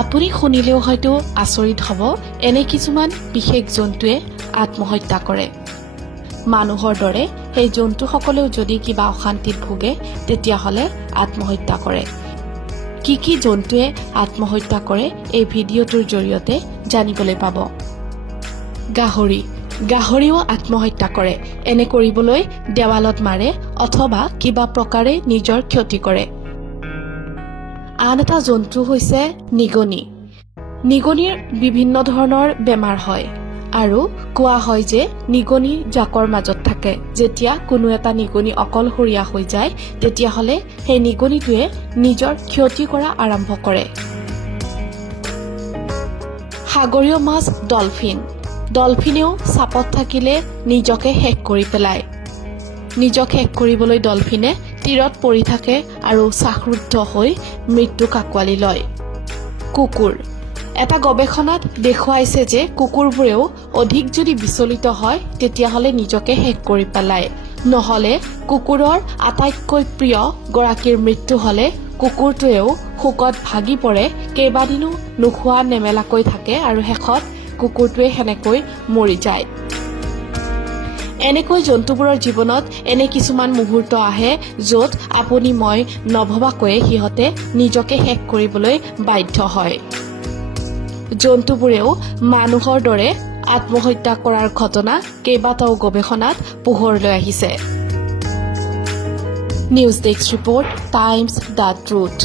আপুনি শুনিলেও হয়তো আচৰিত হ'ব এনে কিছুমান বিশেষ জন্তুৱে আত্মহত্যা কৰে। মানুহৰ দৰে সেই জন্তুসকলেও যদি কিবা অশান্তিত ভোগে তেতিয়াহ'লে আত্মহত্যা কৰে। কি কি জন্তুৱে আত্মহত্যা কৰে এই ভিডিঅ'টোৰ জৰিয়তে জানিবলৈ পাব। গাহৰি। গাহৰিও আত্মহত্যা কৰে। এনে কৰিবলৈ দেৱালত মাৰে অথবা কিবা প্ৰকাৰে নিজৰ ক্ষতি কৰে। আন এটা জন্তু হৈছে নিগনি। নিগনিৰ বিভিন্ন ধৰণৰ বেমাৰ হয় আৰু কোৱা হয় যে নিগনি জাকৰ মাজত থাকে। যেতিয়া কোনো এটা নিগনি অকলশৰীয়া হৈ যায়, তেতিয়াহ'লে সেই নিগনিটোৱে নিজৰ ক্ষতি কৰা আৰম্ভ কৰে। সাগৰীয় মাছ ডলফিন। ডলফিনেও চাপত থাকিলে নিজকে শেষ কৰি পেলায়। নিজক শেষ কৰিবলৈ ডলফিনে তীৰত পৰি থাকে আৰু শ্বাসৰুদ্ধ হৈ মৃত্যু কাকোৱালি লয়। কুকুৰ। এটা গৱেষণাত দেখুৱাইছে যে কুকুৰবোৰেও অধিক যদি বিচলিত হয় তেতিয়াহ'লে নিজকে শেষ কৰি পেলায়। নহ'লে কুকুৰৰ আটাইতকৈ প্ৰিয় গৰাকীৰ মৃত্যু হ'লে কুকুৰটোৱেও শোকত ভাগি পৰে কেইবাদিনো নোখোৱা নেমেলাকৈ থাকে আৰু শেষত কুকুৰটোৱে সেনেকৈ মৰি যায়। এনেকৈ জন্তুবোৰৰ জীৱনত এনে কিছুমান মুহূৰ্ত আহে য'ত আপুনি মই নভবাকৈয়ে সিহঁতে নিজকে শেষ কৰিবলৈ বাধ্য হয়। জন্তুবোৰেও মানুহৰ দৰে আত্মহত্যা কৰাৰ ঘটনা কেইবাটাও গৱেষণাত পোহৰলৈ আহিছে। News desk report Times the truth